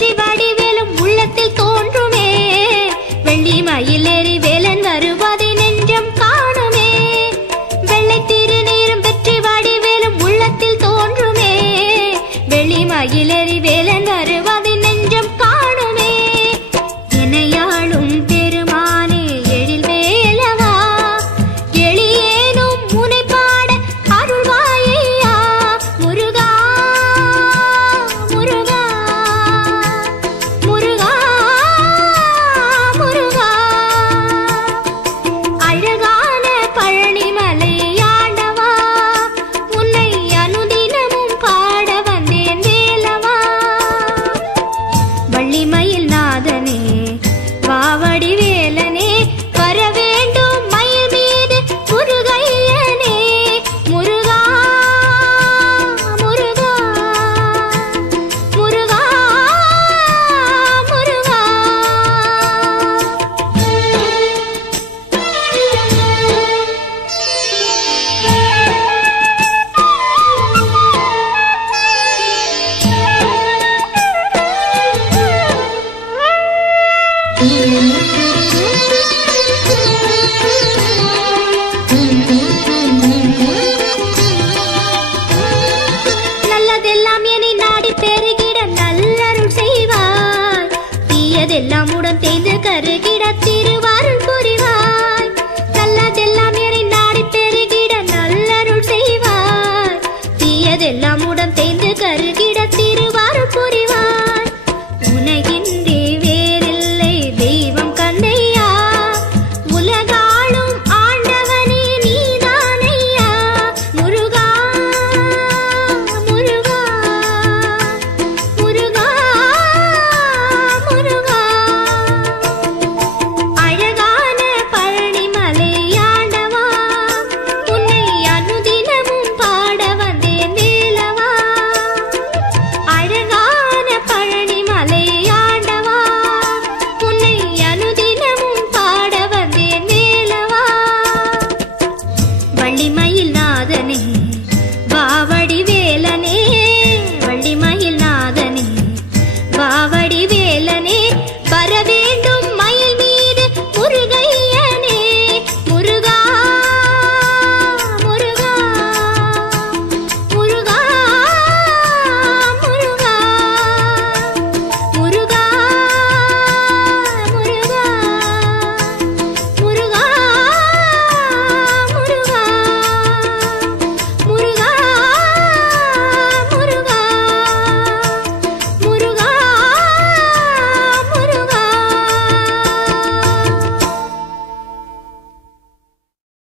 வெற்றி வடிவேலும் உள்ளத்தில் தோன்றுமே. வெள்ளி மயிலேறி வேலன் வருவதை நெஞ்சம் காணுமே. வெள்ளை திருநீரும் வெற்றி வடிவேலும் உள்ளத்தில் தோன்றுமே. வெள்ளி மயிலேறி வேலன் வருவதை நெஞ்சம் காணுமே. என்னையாளும் பெருமானே எழில் வேலவா, எளியேனும் முனை பாட அருள்வாயா. முருகா முருகா முருகா முருகா. அழகான பழனிமலை ஆண்டவா, உன்னை அனுதினமும் பாட வந்தேன் வேலவா. வள்ளிமயில் நாதனே வாவடி வேலனே, வர வேண்டும் மயில் மீது முருகையனே. முருகா முருகா முருகா முருகா. Mm-hmm.